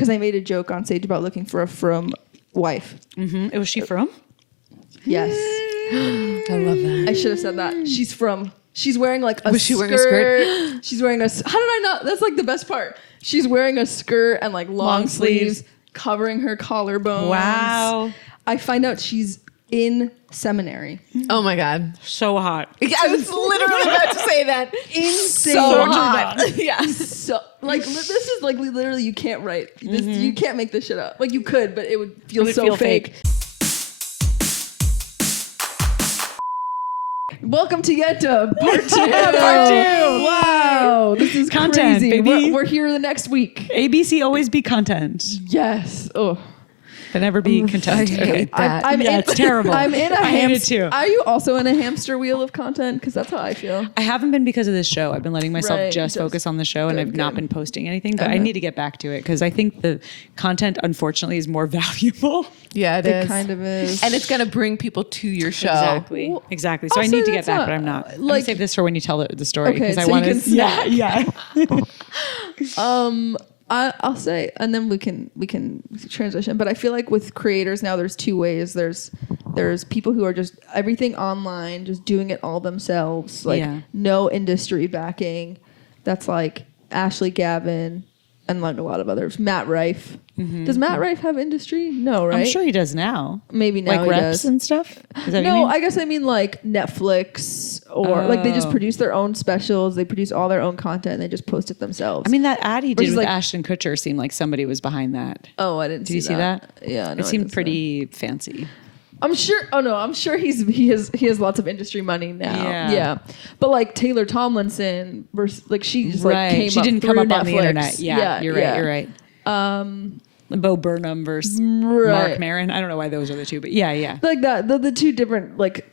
because I made a joke on stage about looking for a frum wife. Mm-hmm. Was she from? Yes. I love that. I should have said that. She's from. She's wearing like a Was she wearing a skirt? She's wearing a. How did I not? That's like the best part. She's wearing a skirt and like long sleeves covering her collarbones. Wow. I find out she's in seminary. Oh my God. So hot. I was literally about to say that. Insane. So hot. Yeah. So like this is like literally you can't write. This, you can't make this shit up. Like you could, but it would feel so fake. Welcome to Yenta, part 2. Part 2. Wow, this is Content, crazy. baby. We're here the next week. ABC always be content. Yes. Oh, But never be content. I Okay. hate that. I'm Yeah, in, it's terrible. I'm in a I hate it hamster. too. Are you also in a hamster wheel of content? Because that's how I feel. I haven't been because of this show. I've been letting myself Right, just focus on the show, and good, I've not good. been posting anything. But I need to get back to it because I think the content, unfortunately, is more valuable. Yeah, It kind of is. And it's going to bring people to your show. Exactly. Well, Exactly. So I also need to get that's back, not, but I'm not. I'm like- gonna save this for when you tell the story Okay, because I so you want to. can snack. Yeah. I'll say, and then we can transition. But I feel like with creators now, there's two ways. There's people who are just everything online, just doing it all themselves, like no industry backing. That's like Ashley Gavin and like a lot of others. Matt Rife. Does Matt Rife have industry? No, right? I'm sure he does now. Maybe now Like he reps does. and stuff. Is that what you No, mean? I guess I mean like Netflix or like they just produce their own specials. They produce all their own content and they just post it themselves. I mean, that ad he did Versus with like- Ashton Kutcher seemed like somebody was behind that. oh, I didn't Did you see that? Yeah, no, It seemed pretty fancy. I'm sure. Oh no, I'm sure he has lots of industry money now. Yeah. But like Taylor Tomlinson, versus like she just like Right. came She up didn't through come up on the Netflix. internet. Yeah, you're right. You're right. Bo Burnham versus Mark Maron. I don't know why those are the two, but yeah. Like that, the two different like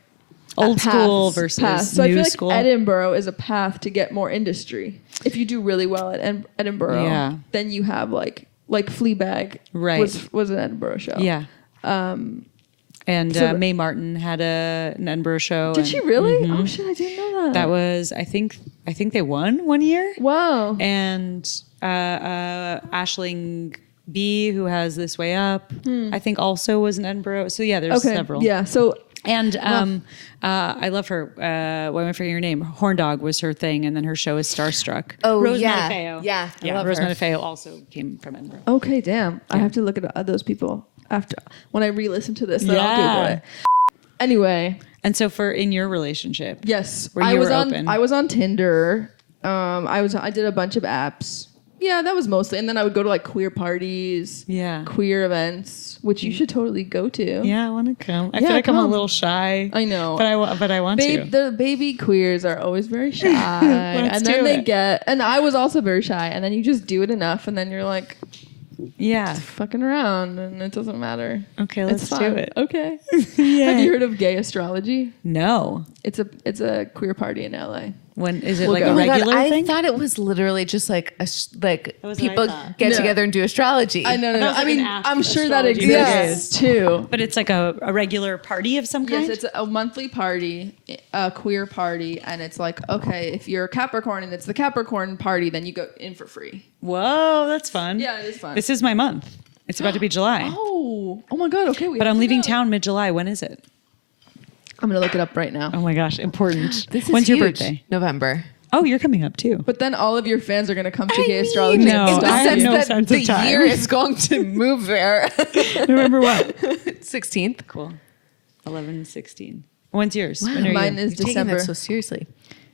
Old school paths. versus So I new feel like school. Edinburgh is a path to get more industry. If you do really well at Edinburgh, then you have like Fleabag Right. was an Edinburgh show. Yeah. And So Mae Martin had an Edinburgh show. Did and she really? Oh shit, I didn't know that. That was, I think they won one year. Wow. And Aisling B, who has This Way Up, I think also was in Edinburgh. So yeah, there's several. Yeah. So And I love her. Why am I forgetting her name? Horn Dog was her thing, and then her show is Starstruck. Oh, Rose yeah. Matafeo. Yeah, I love Rose her. Matafeo also came from Edinburgh. okay, damn. I have to look at those people after when I re-listen to this. Then I'll Google it. Anyway, And so in your relationship, yes, Where I you was were on. open. I was on Tinder. I did a bunch of apps. Yeah, that was mostly. And then I would go to like queer parties. Yeah. Queer events, which you should totally go to. Yeah, I want to come. I Yeah, feel like I'm a come. little shy. I know. But I want to. The baby queers are always very shy. Let's and then do they it. and I was also very shy. And then you just do it enough and then you're like Yeah. fucking around and it doesn't matter. Okay, let's It's do fun. it. Okay. Yeah. Have you heard of gay astrology? No. It's a queer party in LA. When is it We'll like go. a Oh my God, regular I thing? thought it was literally just like was what I people thought. get No. together and do astrology. I know. That was I like mean, an app I'm sure that astrology for exists too. But it's like a regular party of some kind? Yes, it's a monthly party, a queer party, and it's like, okay, if you're a Capricorn and it's the Capricorn party, then you go in for free. Whoa, that's fun. Yeah, it is fun. This is my month. It's about to be July. Oh my God. Okay, But I'm leaving town mid-July. When is it? I'm gonna look it up right now. Oh my gosh, important. This is When's your huge. birthday? November. Oh, you're coming up too. But then all of your fans are gonna come to gay astrology. No, and in the stop I have sense you. no that sense the of time. year is going to move there. Remember what? 16th. Cool. 11, 16. When's yours? Wow. When are Mine you? is You're taking December. that so seriously.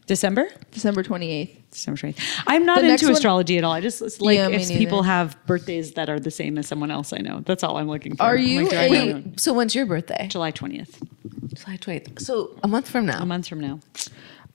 December? December 28th. December 20th. I'm not The next into one- astrology at all. I just it's like Yeah, me if people neither. have birthdays that are the same as someone else I know. That's all I'm looking for. Are I'm you like, do I a- know? So when's your birthday? July 20th. July 20th. So a month from now. A month from now.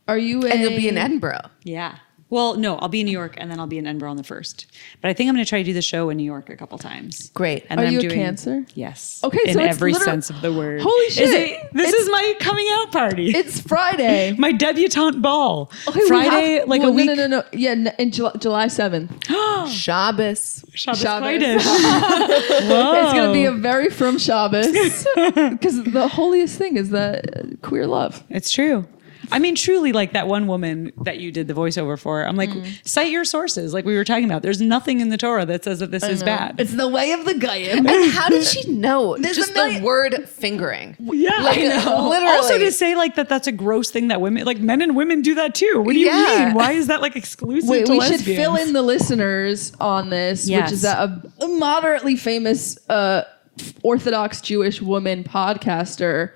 Are you And you'll be in Edinburgh. Yeah. Well, no, I'll be in New York and then I'll be in Edinburgh on the 1st. But I think I'm going to try to do the show in New York a couple times. Great. And Are then you I'm a doing, Cancer? Yes. Okay, in so it's every literal- sense of the word. Holy shit. This is my coming out party. It's Friday. my debutante ball. Okay, we Friday, have- like well, a week. No. Yeah, in July 7th. Shabbos. Shabbos Shabbos. Kodesh. Whoa. It's gonna be a very from Shabbos because the holiest thing is the queer love. It's true. I mean, truly, like that one woman that you did the voiceover for, I'm like, cite your sources. Like we were talking about, there's nothing in the Torah that says that this is bad. It's the way of the Goyim. And how did she know There's just a the million- word fingering? Yeah, Like, I know. literally. Also to say like that's a gross thing that women, like men and women do that too. What do you Yeah. mean? Why is that like exclusive Wait, to we lesbians? should fill in the listeners on this, Yes. which is that a moderately famous Orthodox Jewish woman podcaster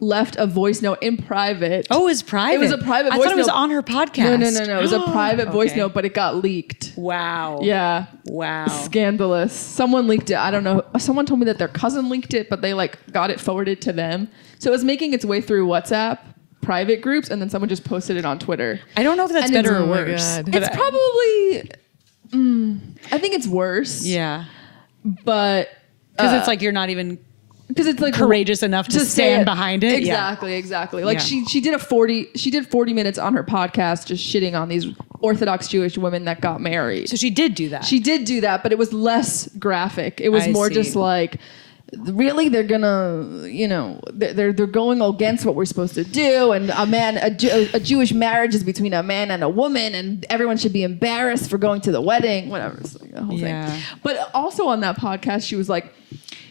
left a voice note in private. Oh, it was private. It was a private I voice thought it was note. on her podcast. No. It was a private voice Okay. note, but it got leaked. Wow. Yeah. Wow. Scandalous. Someone leaked it. I don't know. Someone told me that their cousin leaked it, but they like got it forwarded to them. So it was making its way through WhatsApp private groups, and then someone just posted it on Twitter. I don't know if that's And better it's- or oh my worse. God. but It's probably. I think it's worse. yeah. But Because it's like you're not even because it's like courageous enough to say stand behind it. Exactly. Like Yeah. she did 40 minutes on her podcast just shitting on these Orthodox Jewish women that got married. So she did do that. She did do that, but it was less graphic. It was I more see. just like, really, they're gonna, they're going against what we're supposed to do, and a Jewish marriage is between a man and a woman, and everyone should be embarrassed for going to the wedding, whatever. It's like the whole Yeah. thing. But also on that podcast, she was like,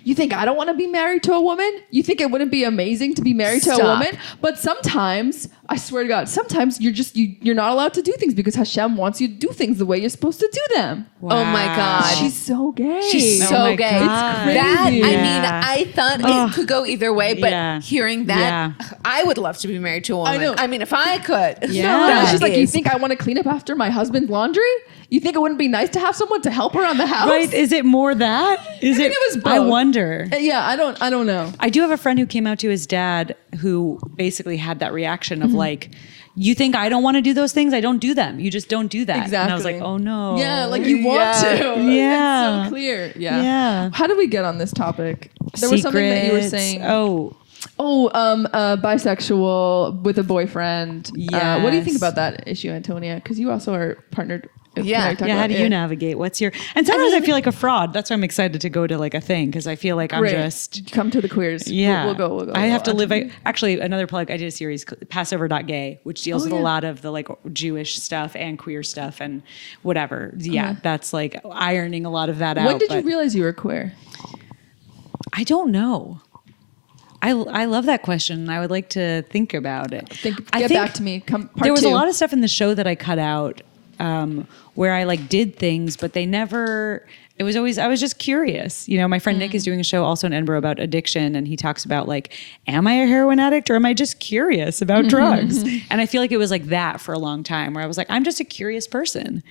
you think I don't want to be married to a woman? You think it wouldn't be amazing to be married to a Stop. woman? But sometimes, I swear to God, sometimes you're not allowed to do things because Hashem wants you to do things the way you're supposed to do them. Oh my God. She's so gay. She's Oh so my gay. God. It's That, I crazy. mean, Yeah. I thought Ugh. it could go either way, but Yeah. hearing that, Yeah. I would love to be married to a woman. I know. I mean, if I could. Yeah. No, she's like, you is- think I want to clean up after my husband's laundry? You think it wouldn't be nice to have someone to help around the house? Right? Is it more that? Is think it was I both. wonder. Yeah, I don't know. I do have a friend who came out to his dad who basically had that reaction of like, you think I don't want to do those things? I don't do them. You just don't do that. Exactly. And I was like, oh no. Yeah, like you want Yeah. to. Yeah. It's so clear. Yeah. Yeah. How did we get on this topic? There was something that you were Secrets. saying. Oh, Bisexual with a boyfriend. What do you think Yes. about that issue, Antonia? Because you also are partnered. Yeah. Can I talk yeah. How about do it? you navigate? What's your? And sometimes I feel like a fraud. That's why I'm excited to go to like a thing because I feel like I'm Great. just. Come to the queers. Yeah, We'll go. I have to live. Actually, another plug. I did a series, Passover.gay, which deals Oh, with yeah. a lot of the like Jewish stuff and queer stuff and whatever. Yeah, that's like ironing a lot of that out. When did you but realize you were queer? I don't know. I love that question. I would like to think about it. Get back to me. Come. Part There was two. a lot of stuff in the show that I cut out where I like did things, but they never. It was always I was just curious. You know, my friend Nick is doing a show also in Edinburgh about addiction, and he talks about like, am I a heroin addict or am I just curious about drugs? And I feel like it was like that for a long time, where I was like, I'm just a curious person.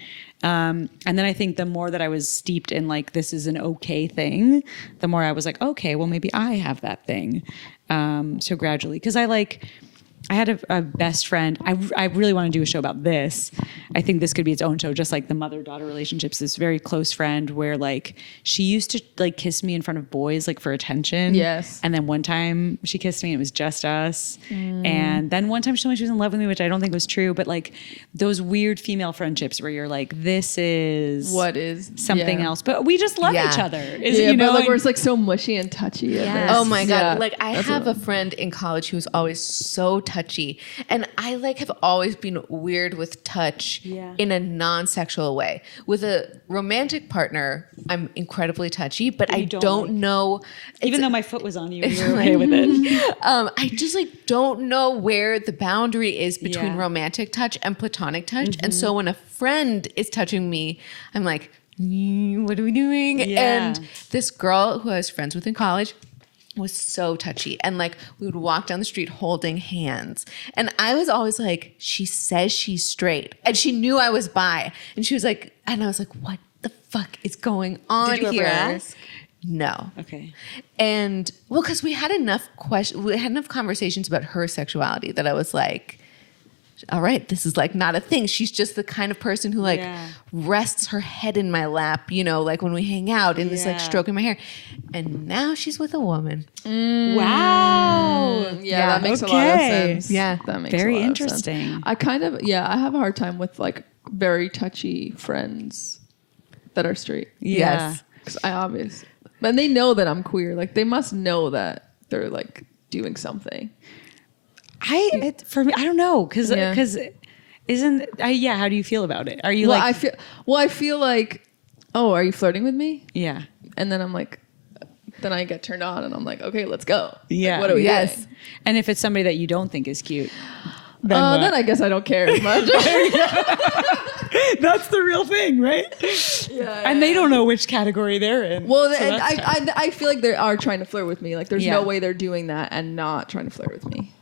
And then I think the more that I was steeped in like this is an okay thing, the more I was like, okay, well maybe I have that thing. So gradually, because I had a best friend. I really want to do a show about this. I think this could be its own show, just like the mother-daughter relationships. This very close friend where like she used to like kiss me in front of boys like for attention. Yes. And then one time she kissed me and it was just us. And then one time she told me she was in love with me, which I don't think was true. But like those weird female friendships where you're like, this is What is something yeah. else. But we just love Yeah. each other. Yeah, but like and- we're like so mushy and touchy. Yes. Oh my God. Yeah, Like I that's have what- a friend in college who was always so touchy. And I like have always been weird with touch in a non-sexual way. With a romantic partner, I'm incredibly touchy, but I don't don't like- know. even though my foot was on you, you were okay with it. I just like don't know where the boundary is between Yeah. Mm-hmm. romantic touch and platonic touch. And so when a friend is touching me, I'm like, what are we doing? Yeah. And this girl who I was friends with in college was so touchy, and like we would walk down the street holding hands, and I was always like, she says she's straight, and she knew I was bi, and she was like, and I was like, what the fuck is going on Did you ever here? ask? No. Okay. And well, because we had enough conversations about her sexuality that I was like, all right, this is like not a thing. She's just the kind of person who like Yeah. rests her head in my lap, you know, like when we hang out and is like Yeah. stroking my hair. And now she's with a woman. Wow. Yeah, that makes a lot of Okay. sense. Yeah. that makes Very a lot of sense. interesting. I kind of I have a hard time with like very touchy friends that are straight. Yeah. Yes. 'Cause and they know that I'm queer. Like they must know that they're like doing something. For me, I don't know. Cause Yeah. How do you feel about it? Are you Well, like, I feel like, oh, are you flirting with me? yeah. And then I'm like, then I get turned on and I'm like, okay, let's go. Yeah. Like, what are we Yes. doing? And if it's somebody that you don't think is cute, then Then I guess I don't care as much. that's the real thing, right? Yeah, And they don't know which category they're in. Well, so and that's tough. I feel like they are trying to flirt with me. Like, there's Yeah. no way they're doing that and not trying to flirt with me.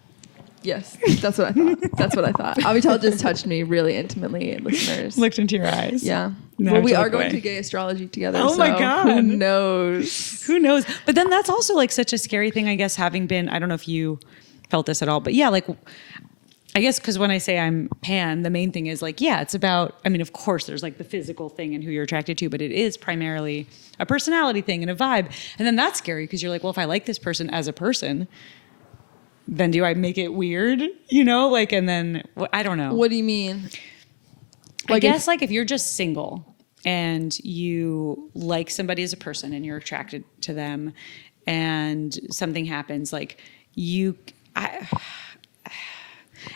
Yes, that's what I thought. That's what I thought. Avital just touched me really intimately, listeners. Looked into your eyes. Yeah. Now Well, I we have to are look going away. to gay astrology together. Oh my so God. Who knows? Who knows? But then that's also like such a scary thing, I guess, having been, I don't know if you felt this at all, but yeah, like, I guess because when I say I'm pan, the main thing is like, yeah, it's about, I mean, of course, there's like the physical thing and who you're attracted to, but it is primarily a personality thing and a vibe. And then that's scary because you're like, well, if I like this person as a person, then do I make it weird? You know, like, and then I don't know. What do you mean? I guess like if you're just single and you like somebody as a person and you're attracted to them and something happens, like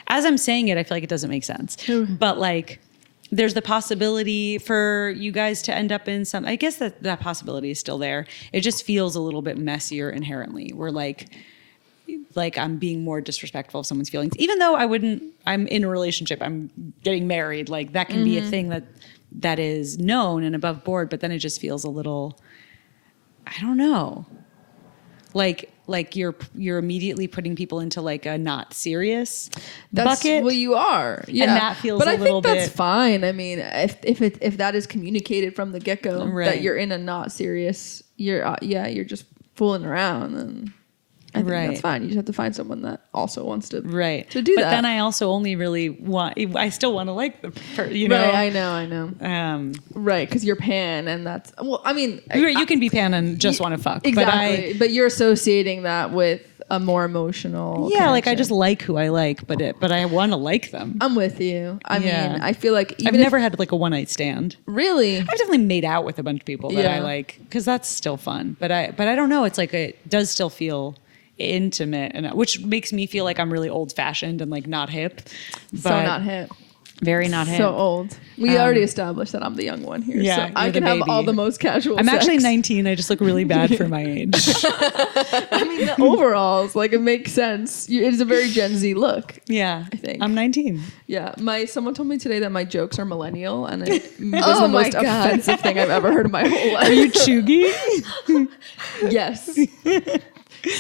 as I'm saying it, I feel like it doesn't make sense. But like, there's the possibility for you guys to end up in some, I guess that possibility is still there. It just feels a little bit messier inherently. We're like I'm being more disrespectful of someone's feelings, even though I'm in a relationship, I'm getting married. Like that can be a thing that is known and above board, but then it just feels a little, I don't know. Like you're immediately putting people into like a not serious bucket. Well, you are, yeah. And that feels but a I little think that's bit- fine. I mean, if that is communicated from the get go Right. that you're in a not serious, you're just fooling around, and I think Right. that's fine. You just have to find someone that also wants to Right. to do but that. then I also only really I still want to like you know. Right, I know. Right, because you're pan, and that's well. I mean, You can be pan and just want to fuck. exactly. But you're associating that with a more emotional. Yeah, like I connection. just like who I like, but I want to like them. I'm with you. I Yeah. mean, I feel like even I've never had like a one night stand. really. I've definitely made out with a bunch of people that I Yeah. like because that's still fun. But I don't know. It's like it does still feel intimate, and which makes me feel like I'm really old fashioned and like not hip. So but not hip. Very not hip. So old. We already established that I'm the young one here. Yeah, so I you're the can have baby. all the most casual I'm actually sex. 19. I just look really bad for my age. I mean, the overalls, like, it makes sense. It's a very Gen Z look. Yeah, I think. I'm 19. Yeah. Someone told me today that my jokes are millennial, and it was Oh the my most God. offensive thing I've ever heard in my whole life. Are you chuggy? Yes.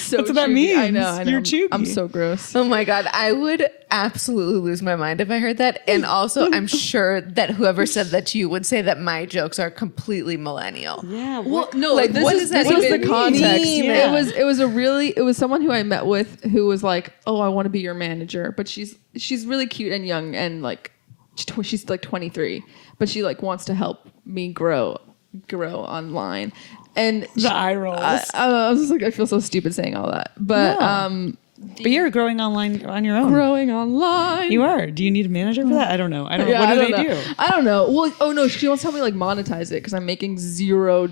So That's what that chuggy. I means. know. You're chuggy. I'm so gross. Oh my God, I would absolutely lose my mind if I heard that. And also, I'm sure that whoever said that to you would say that my jokes are completely millennial. Yeah. Well, no, Like, this what is does that this was the even context. mean? Yeah. It was someone who I met with who was like, "Oh, I want to be your manager," but she's really cute and young and like she's like 23, but she like wants to help me grow online. And The eye rolls. I was just like, I feel so stupid saying all that, but No. But you're growing online on your own. growing online. You are. Do you need a manager for that? I don't know. Yeah, what I do don't they know. do? I don't know. Well, oh no, she wants to help me like monetize it because I'm making $0.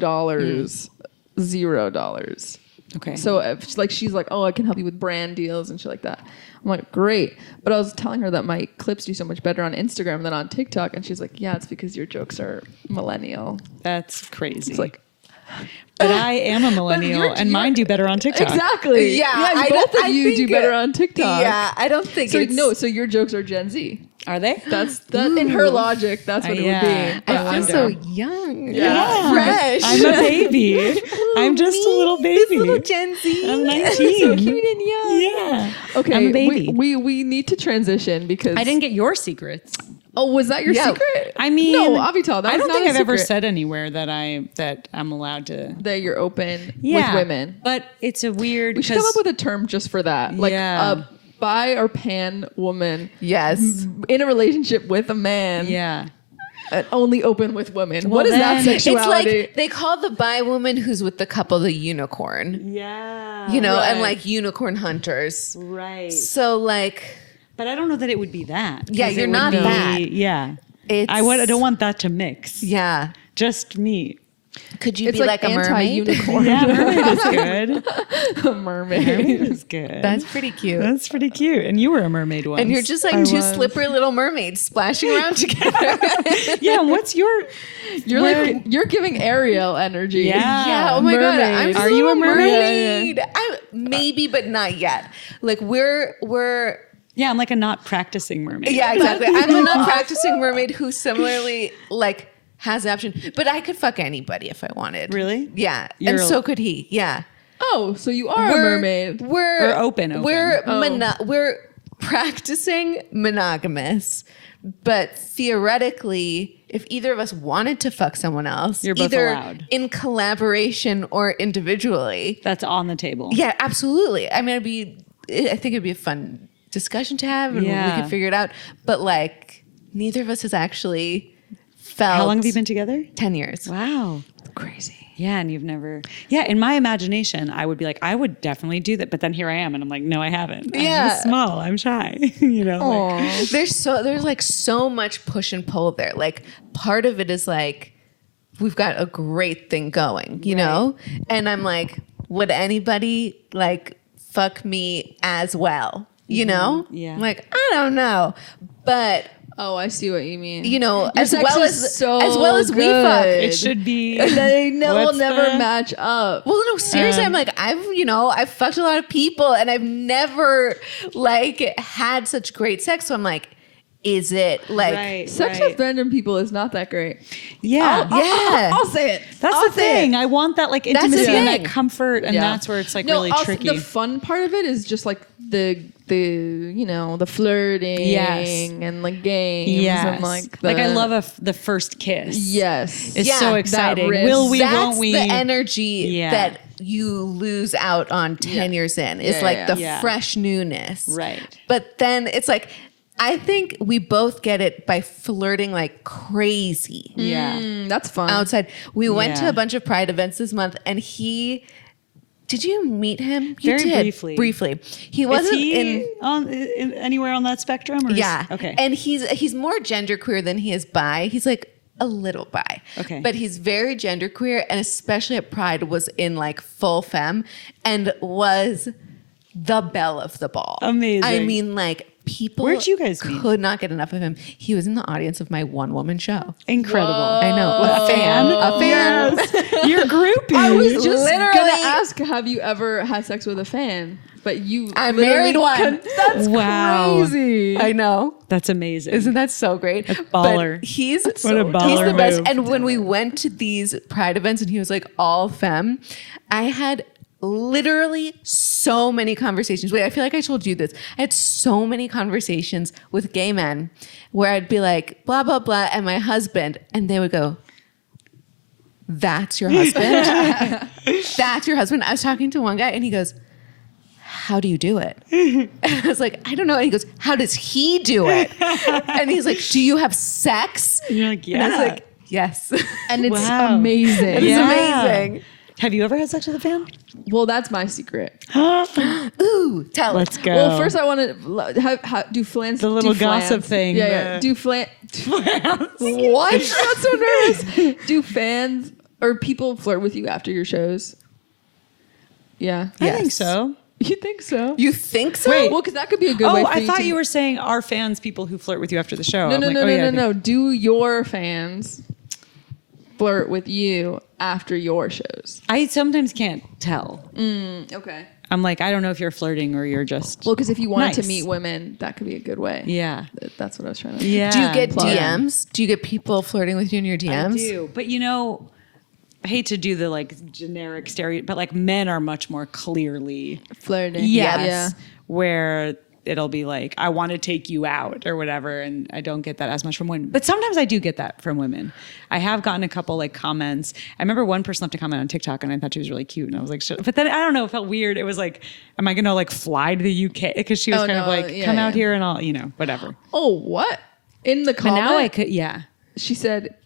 $0. Okay. So if, like she's like, oh, I can help you with brand deals and shit like that. I'm like, great. But I was telling her that my clips do so much better on Instagram than on TikTok, and she's like, yeah, it's because your jokes are millennial. That's crazy. It's like, but I am a millennial, and mine do better on TikTok. exactly. Yeah, both of I you do think better on TikTok. Yeah, I don't think So it's... no, so your jokes are Gen Z. Are they? That's that in her logic. That's what it Yeah. would be. I feel But so young. Yeah. Fresh. I'm a baby. I'm just a little This baby. little Gen Z. I'm 19. so cute and young. Yeah. Okay, I'm a baby. We need to transition because I didn't get your secrets. Oh, was that your Yeah. secret? I mean, no, Avital. That I was don't not think a I've ever secret. said anywhere that I'm allowed to. that you're open Yeah, with women. but it's a weird. We should come up with a term just for that, like Yeah. a bi or pan woman Yes. in a relationship with a man, Yeah. and only open with women. Well, what is that then- It's sexuality? like they call the bi woman who's with the couple the unicorn, Yeah. you know, and Right. like unicorn hunters. Right. So like, But I don't know that it would be that. Yeah, 'Cause it you're would not be- that. Yeah. it's I don't want that to mix. Yeah. Just me. Could you It's be like a mermaid? anti-unicorn. Yeah, mermaid is good. A mermaid. Mermaid is good. That's pretty cute. That's pretty cute. And you were a mermaid once. And you're just like two slippery little mermaids splashing around together. yeah. And what's your? You're giving Ariel energy. Yeah. Yeah. Oh my god. Mermaid. I'm Are you a mermaid? I maybe, but not yet. Like we're. Yeah, I'm like a not practicing mermaid. Yeah, exactly. I'm a not practicing mermaid who similarly like has the option, but I could fuck anybody if I wanted. Really? Yeah, You're and so could he. Yeah. Oh, so you are a mermaid. We're open. We're practicing monogamous, but theoretically, if either of us wanted to fuck someone else, You're both either allowed. in collaboration or individually. That's on the table. Yeah, absolutely. I mean, I think it'd be a fun discussion to have, and we could figure it out. But like, neither of us has actually felt. How long have you been together? 10 years. Wow. Crazy. Yeah, and you've never. Yeah, in my imagination, I would be like, I would definitely do that, but then here I am, and I'm like, no, I haven't. Yeah. I'm small. I'm shy. you know. Like, There's like so much push and pull there. Like part of it is like we've got a great thing going, you know? And I'm like, would anybody like fuck me as well? You know? Yeah. I'm like, I don't know. But Oh, I see what you mean. you know, Your as sex well is as so we fuck. good. it should be. They will What's never the- match up. Well, no, seriously, I'm like, I've fucked a lot of people and I've never like had such great sex. So I'm like, is it like Right. Sex with random people is not that great. Yeah. I'll say it. That's I'll the say thing. it. I want that like That's the intimacy and that thing. comfort, and Yeah. that's where it's like No, really also, tricky. The fun part of it is just like the the flirting Yes. and like games Yes. and like I love the first kiss. yes. It's Yeah, so that exciting. risk. Will we? that's Won't we? the energy Yeah. that you lose out on 10 years in. It's Yeah, like yeah, the yeah. fresh newness. Right. But then it's like, I think we both get it by flirting like crazy Yeah. That's fun. outside. We went to Yeah. a bunch of Pride events this month and did you meet him? You Very did. briefly. Briefly. He Is wasn't he in anywhere on that spectrum? Or yeah. Okay. And he's more genderqueer than he is bi. He's like a little bi. Okay. But he's very genderqueer, and especially at Pride was in like full femme and was the belle of the ball. Amazing. I mean, like people Where'd you guys meet? could not get enough of him. He was in the audience of my one woman show. Incredible. I know. A fan. A fan. You're groupie. I was just Literally- gonna ask, have you ever had sex with a fan? But you I literally married one. That's Wow. crazy. I know. That's amazing. Isn't that so great? baller. But he's What a he's the baller best. move. And when we went to these Pride events and he was like all femme, I had literally so many conversations. Wait, I feel like I told you this. I had so many conversations with gay men where I'd be like, blah, blah, blah, and my husband, and they would go, that's your husband? That's your husband? I was talking to one guy and he goes, how do you do it? And I was like, I don't know. And he goes, how does he do it? And he's like, do you have sex? And you're like, yeah. And I was like, yes. And it's Wow. amazing. It's Yeah. amazing. Have you ever had sex with a fan? Well, that's my secret. Ooh, tell Let's it. go. Well, first I want to do flans. The little do gossip flans. thing, Yeah, yeah. the- Do flan. What? I'm so nervous. Do fans or people flirt with you after your shows? Yeah. I think Yes. so. You think so? You think so? Well, because that could be a good way Oh, for I thought to... you were saying our fans, people who flirt with you after the show. No, I'm no, like, no, oh, no, yeah, I no, think- no. Do your fans flirt with you after your shows? I sometimes can't tell. Okay. I'm like, I don't know if you're flirting or you're just. Well, because if you wanted to Nice. meet women, that could be a good way. Yeah. That's what I was trying to... Yeah. Do you get Plug. DMs? Do you get people flirting with you in your DMs? I do. But you know, I hate to do the like generic stereo, but like men are much more clearly. Flirting. Yes. Yeah. Where it'll be like, I want to take you out or whatever. And I don't get that as much from women. But sometimes I do get that from women. I have gotten a couple like comments. I remember one person left a comment on TikTok and I thought she was really cute. And I was like, shit. But then I don't know, it felt weird. It was like, am I going to like fly to the UK? Because she was Oh, kind of no, like, yeah, come out yeah. here and I'll, whatever. Oh, what? In the But comment, now I could, yeah. she said,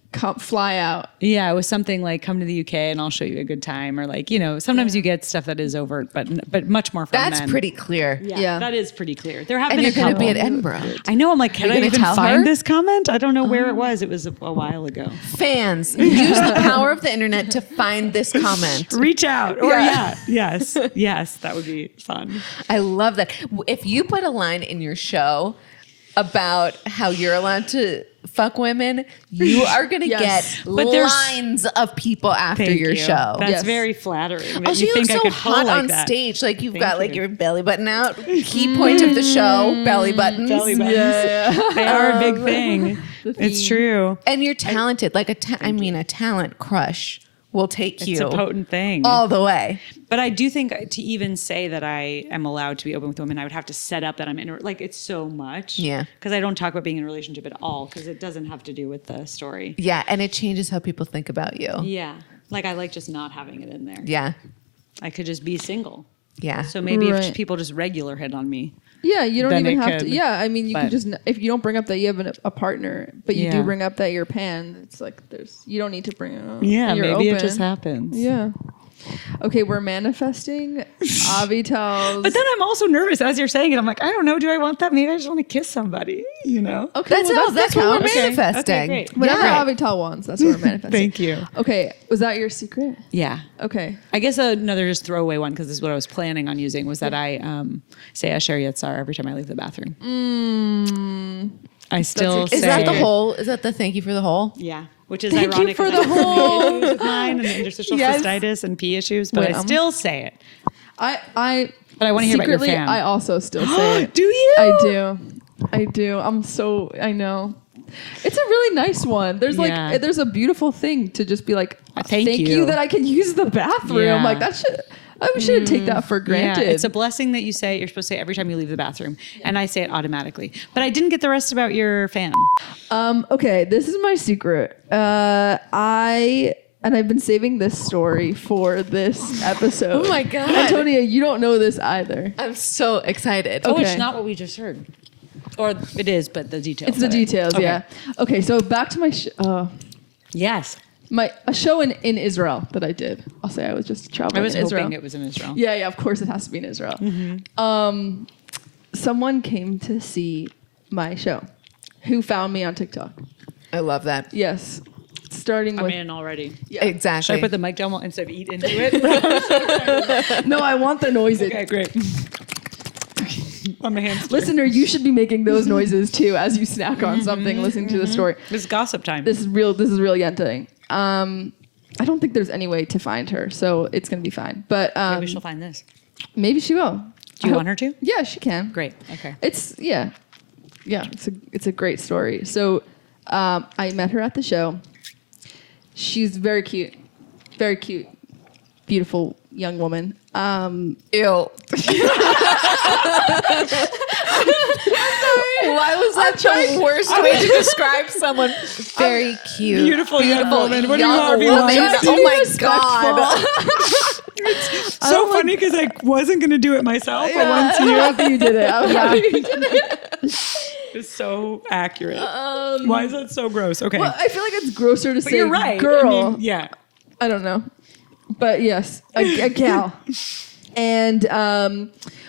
fly out. Yeah, it was something like come to the UK and I'll show you a good time, or like, you know, sometimes you get stuff that is overt, but much more from That's men. pretty clear. Yeah. That is pretty clear. There have And been you're a going to couple. be at Edinburgh. I know. I'm like, can I gonna even tell find her? this comment? I don't know where it was. It was a while ago. Fans, use the power of the internet to find this comment. Reach out. Or yes, that would be fun. I love that. If you put a line in your show about how you're allowed to fuck women, you are going to Yes. get But there's- lines of people after Thank your you. show. That's Yes. very flattering. That Also, you you think look I so could pull hot like on that. stage. Like you've Thank got like you. your belly button out. Key point of the show, belly buttons. Belly buttons. Yeah. They are a big thing. It's true. And you're talented. Like a talent crush will take It's a you potent thing. all the way. But I do think to even say that I am allowed to be open with women, I would have to set up that I'm in, like, it's so much. Yeah. Because I don't talk about being in a relationship at all, because it doesn't have to do with the story. Yeah, and it changes how people think about you. Yeah. Like, I like just not having it in there. Yeah. I could just be single. Yeah. So maybe Right. if people just regular hit on me. Yeah, you don't Then even it have to. could, Yeah, I mean, you but- can just if you don't bring up that you have a partner, but you do Yeah. bring up that you're pan. It's like you don't need to bring it up. Yeah, and you're maybe it open. just happens. Yeah. Okay, we're manifesting. Avi tells. But then I'm also nervous as you're saying it. I'm like, I don't know. Do I want that? Maybe I just want to kiss somebody, you know? Okay, That's what we're counts. manifesting. Okay, great. Whatever Yeah. Avital wants, that's what we're manifesting. Thank you. Okay, was that your secret? Yeah. Okay. I guess another just throwaway one, because this is what I was planning on using, was that I say Asher Yetzar every time I leave the bathroom. I still say... Is that the whole? Is that the thank you for the whole? Yeah. Which is Thank you ironic. for 'cause the I have whole- pee issues with mine and interstitial Yes. cystitis and pee issues, but Wait, I still say it. I But I want to hear about your secretly, fan. I also still say it. Do you? I do. I know. It's a really nice one. There's Yeah. there's a beautiful thing to just be like, Thank you you. that I can use the bathroom. Yeah. Like we shouldn't take that for granted. Yeah, it's a blessing that you say you're supposed to say every time you leave the bathroom, and I say it automatically. But I didn't get the rest about your fan. Okay, this is my secret. I've been saving this story for this episode. Oh my God. Antonia, you don't know this either. I'm so excited. Oh, Okay. it's not what we just heard. Or it is, but the details. It's the of it. details, Okay. yeah. Okay, so back to my Yes. a show in Israel that I did. I'll say I was just traveling I was in Israel. hoping it was in Israel. Yeah, of course it has to be in Israel. Someone came to see my show who found me on TikTok. I love that. Yes. Starting I'm with in already. Exactly. Should I put the mic down instead of eat into it? No, I want the noises. Okay, great. On my hands. Listener, you should be making those noises too as you snack on something listening to the story. This is gossip time. This is real Yenta. I don't think there's any way to find her, so it's gonna be fine. But Maybe she'll find this. maybe she will. Do you want her to? Yeah, she can. Great. Okay. It's a great story. So I met her at the show. She's very cute, beautiful young woman. Ew. Why was that the worst way to describe someone? Very cute. Beautiful young woman. What do you young want? You woman. want Oh my God. so funny because I wasn't going to do it myself, but once I'm you, happy you did it. I'm happy you did it. it's so accurate. Why is that so gross? Okay. Well, I feel like it's grosser to but say you're right. girl. I mean, yeah. I don't know. But yes, a gal. And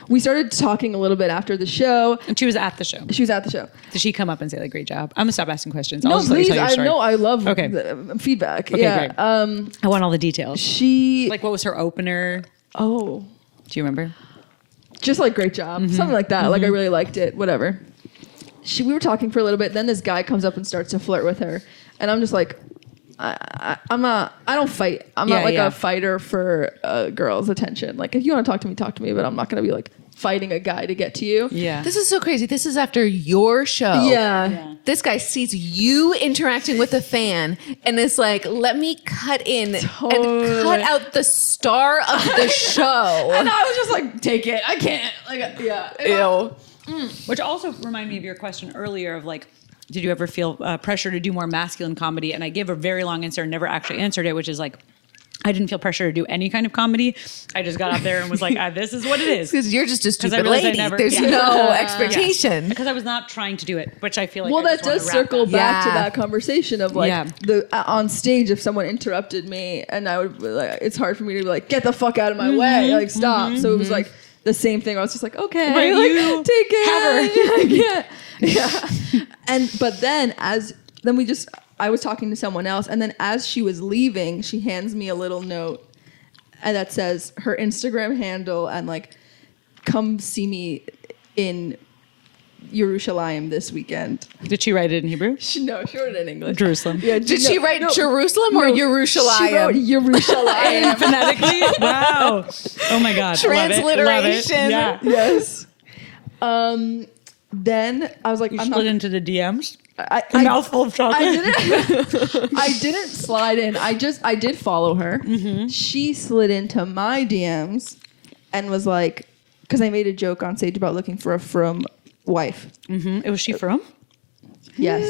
we started talking a little bit after the show. And she was at the show. She was at the show. Did she come up and say, like, great job? I'm going to stop asking questions. I'll No, just let you please. tell your story. I love Okay. the feedback. Okay, yeah. great. I want all the details. She. Like, what was her opener? Oh. Do you remember? Just like great job. Mm-hmm. Something like that. Like I really liked it. Whatever. We were talking for a little bit. Then this guy comes up and starts to flirt with her. And I'm just like, I don't fight. I'm not like a fighter for a girl's attention. Like if you want to talk to me, but I'm not going to be like fighting a guy to get to you. Yeah. This is so crazy. This is after your show. Yeah. This guy sees you interacting with a fan and is like, let me cut in and cut out the star of the show. And I was just like, take it. I can't. Like, yeah. Ew. Which also reminded me of your question earlier of like, did you ever feel pressure to do more masculine comedy? And I gave a very long answer and never actually answered it, which is like, I didn't feel pressure to do any kind of comedy. I just got up there and was like, this is what it is. Because you're just a stupid realized I lady. never- There's yeah. no expectation. Because I was not trying to do it, which I feel like Well, I that just wanna does wrap circle that. back to Yeah. that conversation of like Yeah. on stage, if someone interrupted me and I would like, it's hard for me to be like, get the fuck out of my way, like stop. So it was like the same thing. I was just like, okay, Right, like, you take it. have And but then I was talking to someone else, and then as she was leaving, she hands me a little note, and that says her Instagram handle and like, come see me in Yerushalayim this weekend. Did she write it in Hebrew? She wrote it in English. Jerusalem. Yeah, Did she write Jerusalem or Yerushalayim? She wrote Yerushalayim. Phonetically? Wow. Oh my God. Transliteration. Love it. Yeah. Yes. Then I was like, You I'm slid not. into the DMs? I, A mouthful of chocolate? I didn't slide in. I did follow her. Mm-hmm. She slid into my DMs and was like, because I made a joke on stage about looking for a frum wife. Mm-hmm. Was she from? Yes.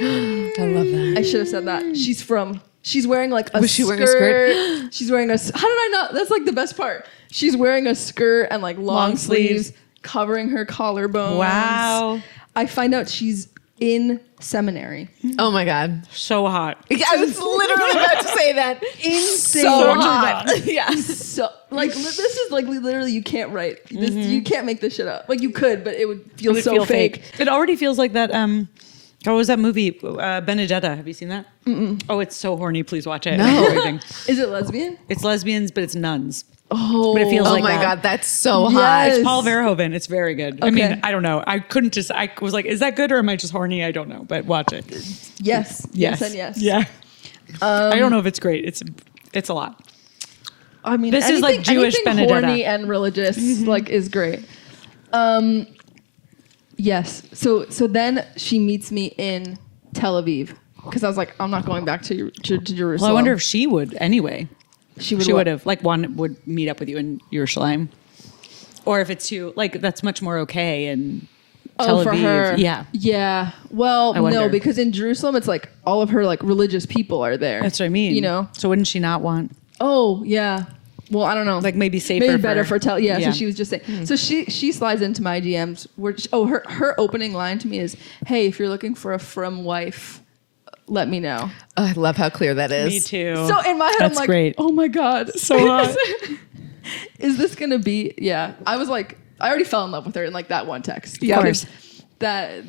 I love that. I should have said that. She's from. She's wearing like a Was she wearing a skirt? She's wearing a. How did I not? That's like the best part. She's wearing a skirt and like long sleeves covering her collarbones. Wow. I find out she's in seminary. Oh my God. So hot. I was literally about to say that. Insane. So hot. Yeah. So like this is like literally you can't write this. You can't make this shit up. Like you could, but it would feel It would so feel fake. It already feels like that. What was that movie? Benedetta. Have you seen that? Oh, it's so horny. Please watch it. No. Everything. Is it lesbian? It's lesbians, but it's nuns. Oh, But it feels Oh like my that. God, that's so Yes. hot. It's Paul Verhoeven. It's very good. I Okay. mean, I don't know. I was like, is that good or am I just horny? I don't know, but watch it. yes, yes, and yes. Yeah. I don't know if it's great. It's a lot. I mean, This is like Jewish anything Benedetta. horny and religious, like, is great. Yes. So then she meets me in Tel Aviv because I was like, I'm not going back to Jerusalem. Well, I wonder if she would anyway. she would. She would have, like, one would meet up with you in Yerushalayim. Or if it's too, like, that's much more okay in Tel Aviv. For her. Yeah. Yeah. Well, I wonder. no, because in Jerusalem, it's like all of her like religious people are there. That's what I mean. You know. So wouldn't she not want, Oh yeah. Well, I don't know. like, maybe safer Maybe better for Tel. Yeah, Yeah. So she was just saying. So she slides into my DMs. Her opening line to me is, "Hey, if you're looking for a frum wife, let me know." Oh, I love how clear that is. Me too. So in my head, That's I'm like, great. "Oh my god, So hot. is this gonna be?" Yeah, I was like, I already fell in love with her in like that one text. Of course. I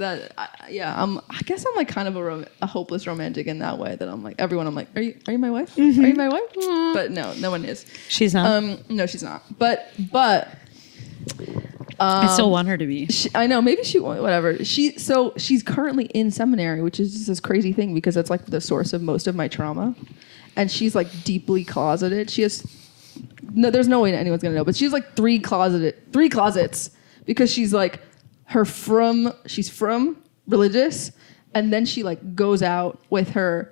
guess I'm like kind of a hopeless romantic in that way that I'm like everyone. I'm like, are you my wife? Mm-hmm. Are you my wife? But no one is. She's not. No, she's not. But I still want her to be. I know maybe she won't. Whatever. She's currently in seminary, which is just this crazy thing because it's like the source of most of my trauma, and she's like deeply closeted. She has there's no way anyone's gonna know, but she's like three closets because she's like she's from religious, and then she like goes out with her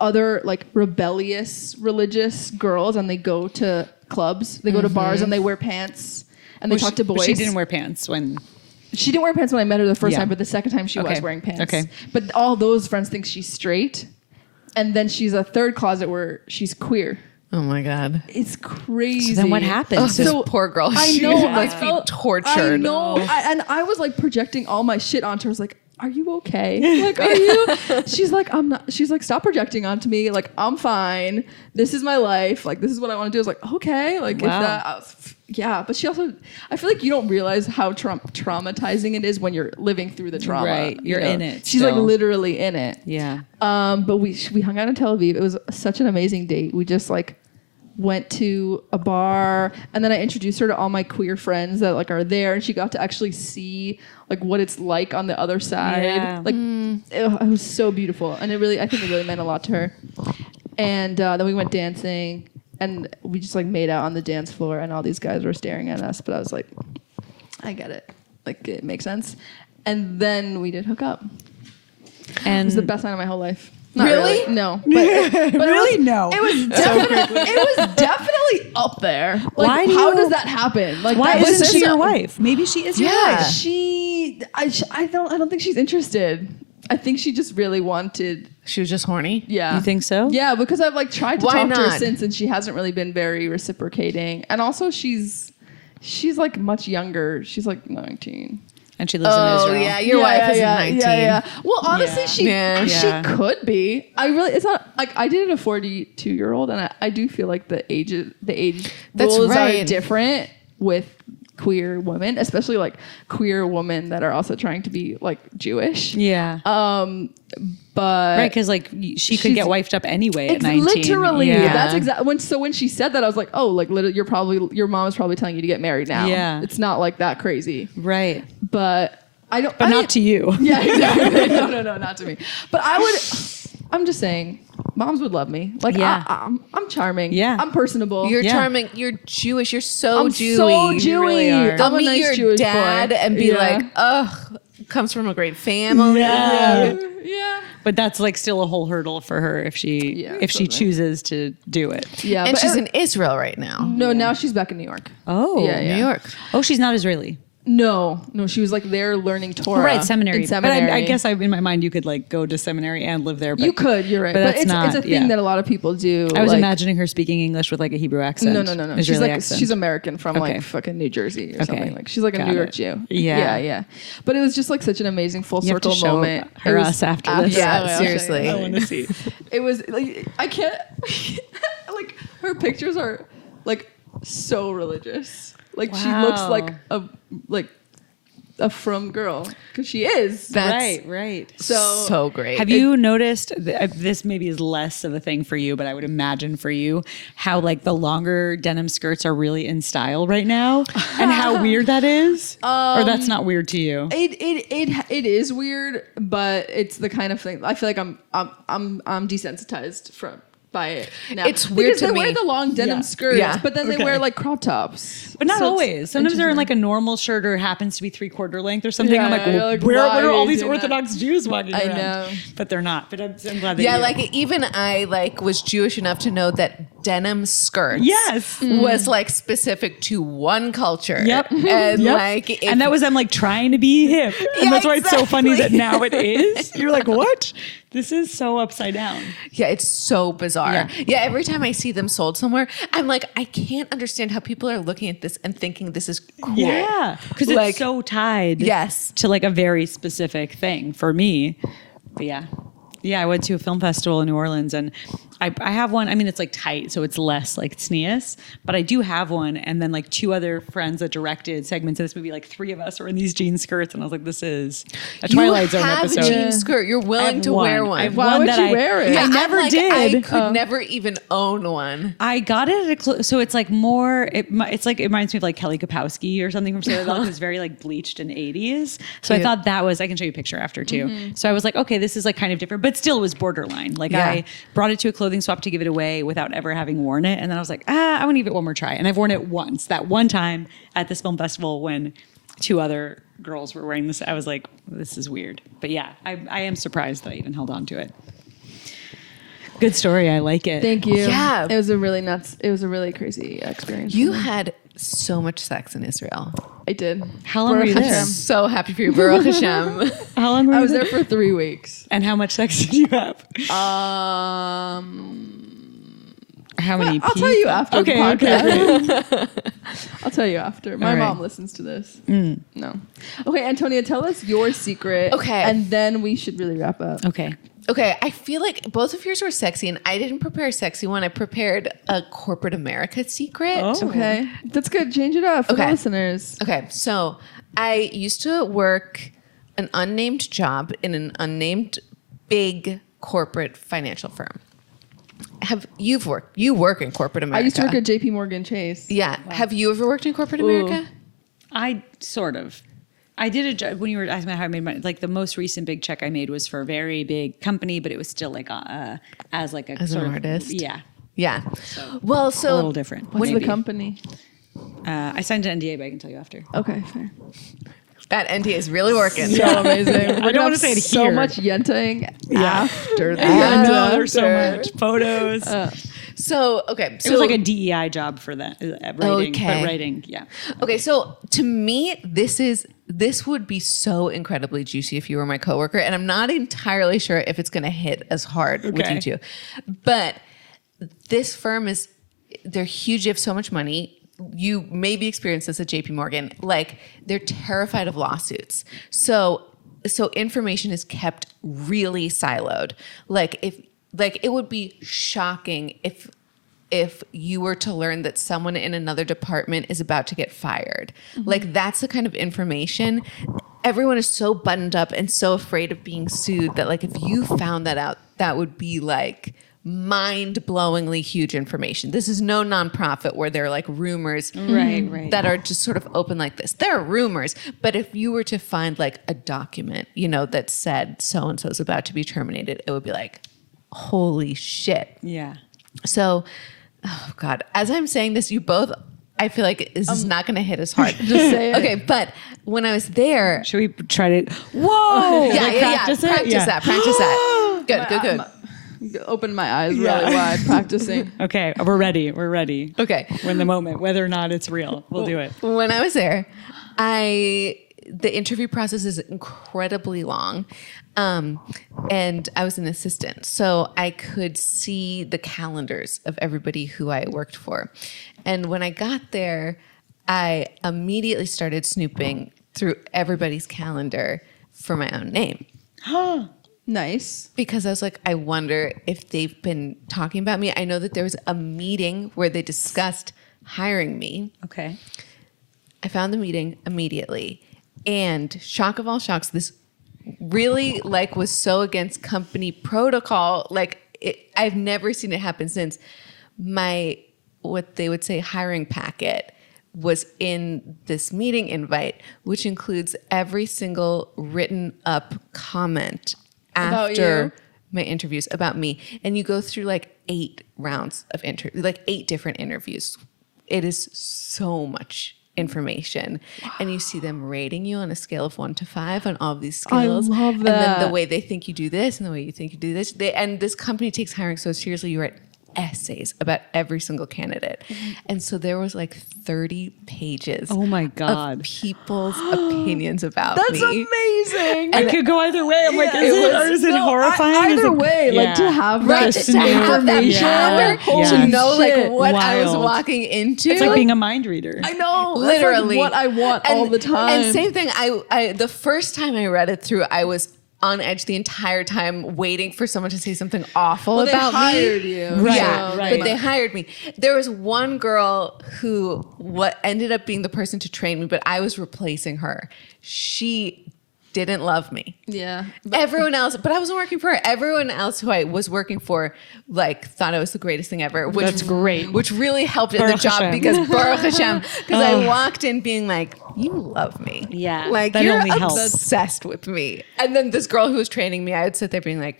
other like rebellious religious girls, and they go to clubs, they go to bars, and they wear pants, and they talk to boys. She didn't wear pants when. She didn't wear pants when I met her the first Yeah. time, but the second time she was Okay. wearing pants. Okay. But all those friends think she's straight, and then she's a third closet where she's queer. Oh my God. It's crazy. So then what happened? This poor girl. I She know. must be tortured. I know. And I was like projecting all my shit onto her. I was like, are you okay? Like, are you? She's like, I'm not. She's like, stop projecting onto me. Like, I'm fine. This is my life. Like, this is what I want to do. I was like, okay. Like, Wow. if that, yeah. But she also, I feel like you don't realize how traumatizing it is when you're living through the trauma. Right. you You're know? in it She's like still. literally in it. Yeah. But we hung out in Tel Aviv. It was such an amazing date. We just like went to a bar, and then I introduced her to all my queer friends that like are there, and she got to actually see like what it's like on the other side. Yeah. Like it was so beautiful, and I think it really meant a lot to her. And then we went dancing, and we just like made out on the dance floor, and all these guys were staring at us. But I was like, I get it, like it makes sense. And then we did hook up. It And was the best night of my whole life. Not Really? No. But Really? No. It was definitely, definitely up there. Like, Why do how you- does that happen? Like, why that was isn't she just your a- wife? Maybe she is your Yeah. wife. I don't think she's interested. I think she just really wanted. She was just horny. Yeah. You think so? Yeah, because I've like tried to Why talk to her not? since, and she hasn't really been very reciprocating. And also, she's like much younger. She's like 19. And she lives in Oh Israel. yeah, your wife is 19. Yeah. Well, honestly, Yeah. she Yeah. could be. It's not like I dated a 42-year-old, and I do feel like the age That's rules are right. different with queer women, especially like queer women that are also trying to be like Jewish. Yeah. But Right, because like she could get wifed up anyway at 19. Literally, Yeah. that's exactly when she said that, I was like, oh, like literally, your mom is probably telling you to get married now. Yeah. It's not like that crazy. Right. But I don't. But I not mean- to you. Yeah, exactly. No, not to me. But I'm just saying, moms would love me. Like, Yeah. I'm charming. Yeah. I'm personable. You're Yeah. charming. You're Jewish. You're so I'm Jewy. so You really Jewy. are. They'll I'm a meet nice your Jewish dad boy. and be like, ugh, comes from a great family. Yeah. Yeah. But that's like still a whole hurdle for her if she totally. chooses to do it. Yeah. And but she's in Israel right now. No, now she's back in New York. Oh. Yeah, yeah. New York. Oh, she's not Israeli. No, she was like there learning Torah. Right, seminary. In seminary. But I guess in my mind you could like go to seminary and live there. But You could, you're right. but But, that's it's not- a thing yeah. that a lot of people do. I was like, imagining her speaking English with like a Hebrew accent. No. Israeli She's like accent. she's American from Okay. like fucking New Jersey or Okay. something. Like she's like a Got New York it. Jew. Yeah. Yeah. But it was just like such an amazing full You have to circle show moment. her It was us after this. Yeah, I'll show you. seriously. I want to see. It was like I can't like her pictures are like so religious. Like she looks like a frum girl because she is. That's Right. so great. Have you noticed, this maybe is less of a thing for you, but I would imagine for you, how like the longer denim skirts are really in style right now and how weird that is? Or that's not weird to you? It is weird, but it's the kind of thing I feel like I'm desensitized by it now. It's weird because to they me. wear the long denim Yeah. skirts, Yeah. but then they Okay. wear like crop tops. But not So it's always. Sometimes they're in like a interesting. normal shirt or it happens to be 3/4 length or something. Yeah, I'm like, you're well, like, where why are are all you these doing that? Orthodox Jews walking I around? know. But they're not. But I'm glad that Yeah, you- like even I like was Jewish enough to know that denim skirts Yes. was like specific to one culture. Yep. And Yep. like if, and that was them like trying to be hip. And Yeah, that's why it's so funny that exactly. now it is. You're like, what? This is so upside down. yeah, it's so bizarre. Yeah. Yeah, every time I see them sold somewhere, I'm like, I can't understand how people are looking at this and thinking this is cool. Yeah. Because it's Like- so tied Yes. to like a very specific thing for me. But yeah. Yeah, I went to a film festival in New Orleans and I have one. I mean, it's like tight, so it's less like sneeze, but I do have one. And then like 2 other friends that directed segments of this movie, like 3 of us were in these jean skirts. And I was like, this is a Twilight Zone you have episode. a jean skirt. You're I willing have to wear one. I have Why one would that you I, wear it? I I'm never like, did. I could never even own one. I got it at so it's like more. It's like it reminds me of like Kelly Kapowski or something from Sailor Dog. It's very like bleached in 80s. So I Cute. thought that was. I can show you a picture after too. So I was like, okay, this is like kind of different, but still it was borderline. Like Yeah. I brought it to a clothing swap to give it away without ever having worn it, and then I was like, I want to give it one more try, and I've worn it once. That one time at this film festival when 2 other girls were wearing this, I was like, this is weird. But yeah, I am surprised that I even held on to it. Good story. I like it. Thank you. Yeah. It was a really nuts. It was a really crazy experience. You for me. had so much sex in Israel. I did. How long were you Baruch there? I'm so happy for you, Baruch Hashem. How long were I you was there for 3 weeks. And how much sex did you have? How many? I'll tell you after Okay, the okay. podcast. I'll tell you after. My All right. mom listens to this. No. Okay, Antonia, tell us your secret. Okay. And then we should really wrap up. Okay. Okay, I feel like both of yours were sexy, and I didn't prepare a sexy one. I prepared a corporate America secret. Oh. Okay. That's good. Change it up for the Okay. listeners. Okay, so I used to work an unnamed job in an unnamed big corporate financial firm. You work in corporate America? I used to work at JP Morgan Chase. Yeah. Have you ever worked in corporate America? I sort of. I did a job when you were asking me how I made money. Like the most recent big check I made was for a very big company, but it was still like as like a As sort an of- artist? Yeah, Yeah. Well, a so little different. What's maybe. the company? I signed an NDA, but I can tell you after. Okay, fair. that NDA is really working. So amazing. We're don't gonna wanna have say it so here. much yenting after I that. know there's so After. much photos. So okay, so it was like a DEI job for that writing, Okay. but writing, yeah. Okay, so to me, this is this would be so incredibly juicy if you were my coworker. And I'm not entirely sure if it's going to hit as hard with you two. But this firm they're huge. They have so much money. You maybe experienced this at JP Morgan. Like, they're terrified of lawsuits. So information is kept really siloed. Like, it would be shocking if you were to learn that someone in another department is about to get fired. Like, that's the kind of information. Everyone is so buttoned up and so afraid of being sued that, like, if you found that out, that would be like mind-blowingly huge information. This is no nonprofit where there are like rumors that are just sort of open like this. There are rumors, but if you were to find like a document, that said so-and-so is about to be terminated, it would be like, holy shit. Yeah. So, oh God, as I'm saying this, you both, I feel like this is not going to hit as hard. Just say it. Okay, but when I was there. Should we try to, whoa. Practice that. Good. Open my eyes really wide, practicing. Okay, we're ready. Okay. When the moment, whether or not it's real, we'll do it. When I was there, the interview process is incredibly long. And I was an assistant, so I could see the calendars of everybody who I worked for. And when I got there, I immediately started snooping through everybody's calendar for my own name. Nice. Because I was like, I wonder if they've been talking about me. I know that there was a meeting where they discussed hiring me. Okay. I found the meeting immediately. And shock of all shocks, this really like was so against company protocol. Like, I've never seen it happen since. What they would say hiring packet was in this meeting invite, which includes every single written up comment after my interviews about me. And you go through like 8 rounds of like 8 different interviews. It is so much information. Wow. And you see them rating you on a scale of 1 to 5 on all of these skills. I love that. And then the way they think you do this and the way you think you do this. And this company takes hiring so seriously. You write essays about every single candidate. And so there was like 30 pages Oh my God. of people's opinions about That's me. amazing. It could go either way. I'm like, is it horrifying? Either way, like to have that to have that power to know like what I was walking into. It's like being a mind reader. I know. Literally. That's like what I want all the time. And same thing, I the first time I read it through, I was on edge the entire time waiting for someone to say something awful about me. They hired you. Right. Yeah, but they hired me. There was one girl who ended up being the person to train me, but I was replacing her. She didn't love me. Yeah. Everyone else, but I wasn't working for her. Everyone else who I was working for, like, thought I was the greatest thing ever. Which, That's great. Which really helped in the Baruch job Hashem. because Baruch Hashem. Because I walked in being like, you love me. Yeah, Like, that you're only helps. obsessed with me. And then this girl who was training me, I would sit there being like,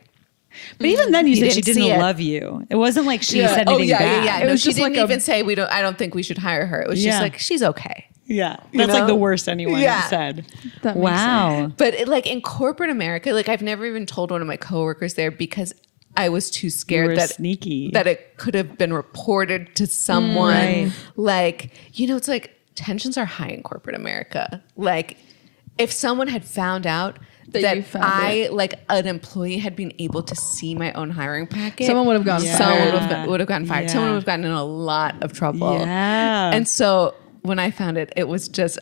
But even then, you said she didn't see didn't it. love you. It wasn't like she said anything bad. Yeah. It No, was she just didn't like even say I don't think we should hire her. It was just like, she's okay. Yeah, that's like the worst anyone said. That makes Wow. sense. But like in corporate America, like I've never even told one of my coworkers there because I was too scared that sneaky. that it could have been reported to someone. Right. Like, it's like tensions are high in corporate America. Like if someone had found out that you found I, like an employee, had been able to see my own hiring packet, Someone would have gone Someone fired. would have gotten fired. Yeah. Someone would have gotten in a lot of trouble. Yeah. And so when I found it, it was just,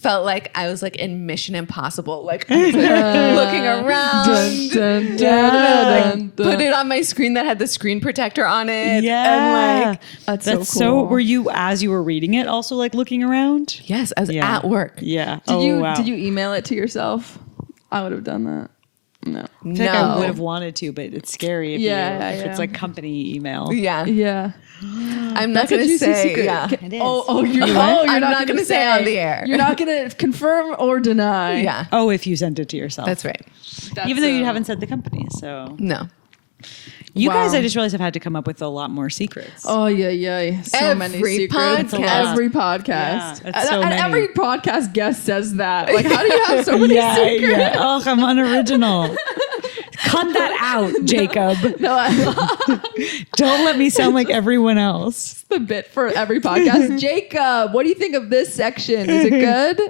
felt like I was like in Mission Impossible. Like I was like, looking around, Dun, dun, dun, dun. put it on my screen that had the screen protector on it. Yeah. And like, That's so cool. Were you, as you were reading it, also like looking around? yes, I was Yeah. at work. Yeah. Did you email it to yourself? I would have done that. No. I feel like I would have wanted to, but it's scary if, if it's like company email. Yeah. Yeah. I'm not That's a going to juicy say. secret. Yeah. It is. You're I'm not not going gonna to say on the air. You're not going to confirm or deny. Yeah. Oh, if you sent it to yourself. That's right. Even though you haven't said the company. So No. you guys, Wow. I just realized, have had to come up with a lot more secrets. Oh yeah. So Every many secrets. podcast. Every podcast. Yeah, it's so and many. every podcast guest says that. Like, how do you have so many secrets? Yeah. Oh, I'm unoriginal. Cut that out, Jacob. No, Don't let me sound like everyone else. the bit for every podcast. Jacob, what do you think of this section? Is it good?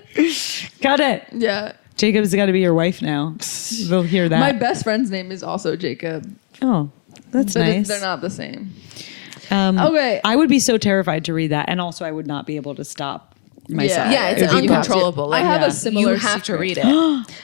Cut it. Yeah. Jacob's got to be your wife now. They'll hear that. My best friend's name is also Jacob. Oh, that's But nice. they're not the same. Okay. I would be so terrified to read that. And also I would not be able to stop myself. Yeah, it's It would be uncontrollable. I Like, have yeah. a similar you have to secret. read it.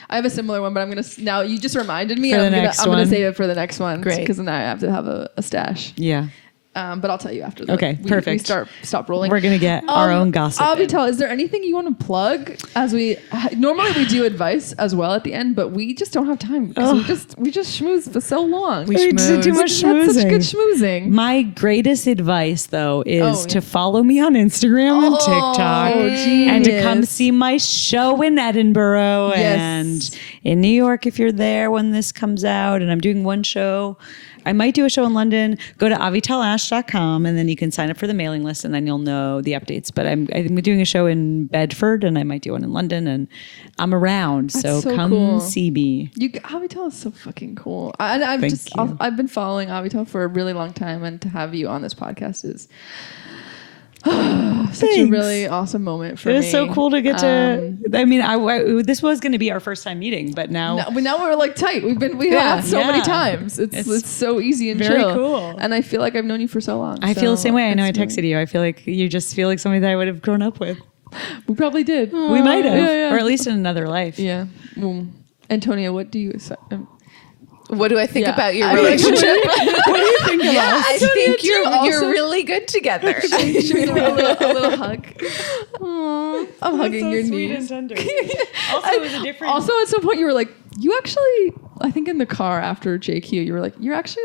I have a similar one, but I'm gonna now. You just reminded me. For the I'm next gonna one. save it for the next one. Great. because then I have to have a stash. Yeah. But I'll tell you after. Okay, we perfect. stop rolling. We're going to get our own gossip. Avital, is there anything you want to plug? As we normally we do advice as well at the end, but we just don't have time because we just schmooze for so long. We did too much That's such good schmoozing. schmoozing. My greatest advice, though, is Oh, yeah. to follow me on Instagram and TikTok and to come genius. see my show in Edinburgh Yes. and in New York if you're there when this comes out. And I'm doing one show. I might do a show in London. Go to avitalash.com and then you can sign up for the mailing list and then you'll know the updates. But I'm doing a show in Bedford and I might do one in London and I'm around. So so come cool. see me. Avital is so fucking cool. Thank you. I've been following Avital for a really long time, and to have you on this podcast is such a Thanks. really awesome moment for It me. was so cool to get to. I mean, this was going to be our first time meeting, but now Now we're like tight. We Yeah, have so many yeah. times. It's so easy and very chill. cool. And I feel like I've known you for so long. I feel the so same way. I know I it's texted you. I feel like you just feel like somebody that I would have grown up with. We probably did. We might have, yeah. or at least in another life. Yeah. Antonia, what do you? What do I think Yeah. about your I- relationship? What do you think of Yeah, us? I think too, you're also. really good together. Should we give her a little hug? Aww, I'm hugging your knees. Also, it was a different. Also, at some point, you were like, you actually, I think in the car after JQ, you were like, you actually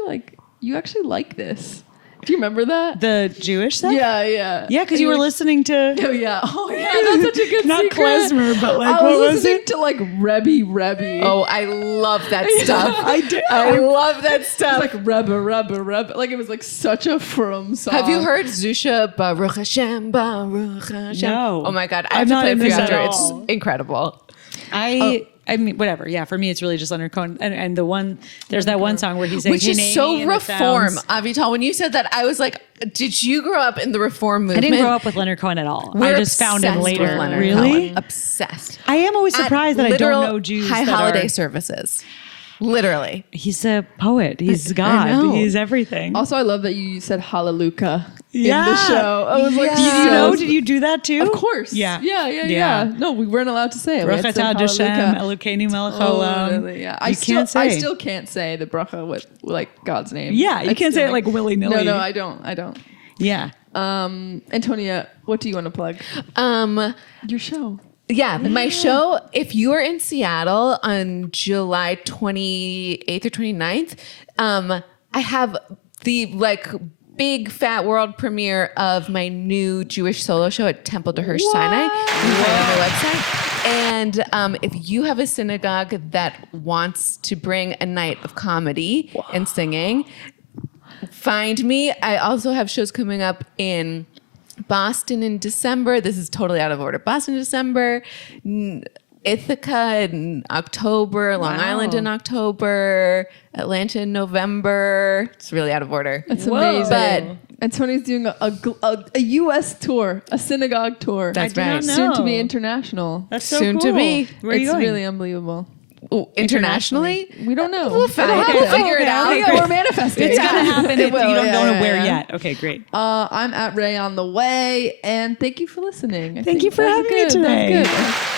like this. Do you remember that? the Jewish stuff. Yeah, yeah. Yeah, because you were listening to Oh yeah, that's such a good not secret. klezmer, but like I what was was listening it? to like Rebbe. Oh, I love that stuff. I did. I love that It's stuff. like Rebbe. Like it was like such a from song. Have you heard Zusha Baruch Hashem, Baruch Hashem? No. Oh my God. I I'm have to not play it in for you this at after. It's all. incredible. I mean, whatever. Yeah, for me, it's really just Leonard Cohen. And the one, there's that one song where he's saying, Which is "Hineni," so and it reform, sounds- Avital. When you said that, I was like, did you grow up in the reform I movement? didn't grow up with Leonard Cohen at all. We're I just found him obsessed later. with Leonard Really? Cohen. Obsessed. I am always surprised that I don't Literal know Jews. high that holiday are- services. Literally. He's a poet. He's I God. know. He's everything. Also, I love that you said Hallelujah Yeah. in the show. I was like, Yeah. Did you so- know? Did you do that too? Of course. Yeah. Yeah. No, we weren't allowed to say it. We had to say Baruch atah Hashem Hallelujah. Elokeinu melech Oh, haolam. really? Yeah. You can't say. I still can't say the bracha with like God's name. Yeah, you I can't still, say it like willy-nilly. No, I don't. Yeah. Antonia, what do you want to plug? Your show. Yeah, my show, if you are in Seattle on July 28th or 29th, I have the like big fat world premiere of my new Jewish solo show at Temple de Hirsch Sinai. You can find it on my website. And if you have a synagogue that wants to bring a night of comedy and singing, find me. I also have shows coming up in Boston in December. This is totally out of order. Boston in December, Ithaca in October, Long Island in October, Atlanta in November. It's really out of order. That's Whoa. amazing. But Antonia's doing a U.S. tour, a synagogue tour. That's I did right. not know. Soon to be international. That's so Soon cool. to be. Where are you It's going? really unbelievable. Ooh, internationally? We don't know. We'll figure it out. Yeah, we're manifesting. It's gonna happen. It will, You don't know yeah, where yeah. yet. Okay, great. I'm at Raye on the way, and thank you for listening. I Thank think you for that was having me good. That was today. good.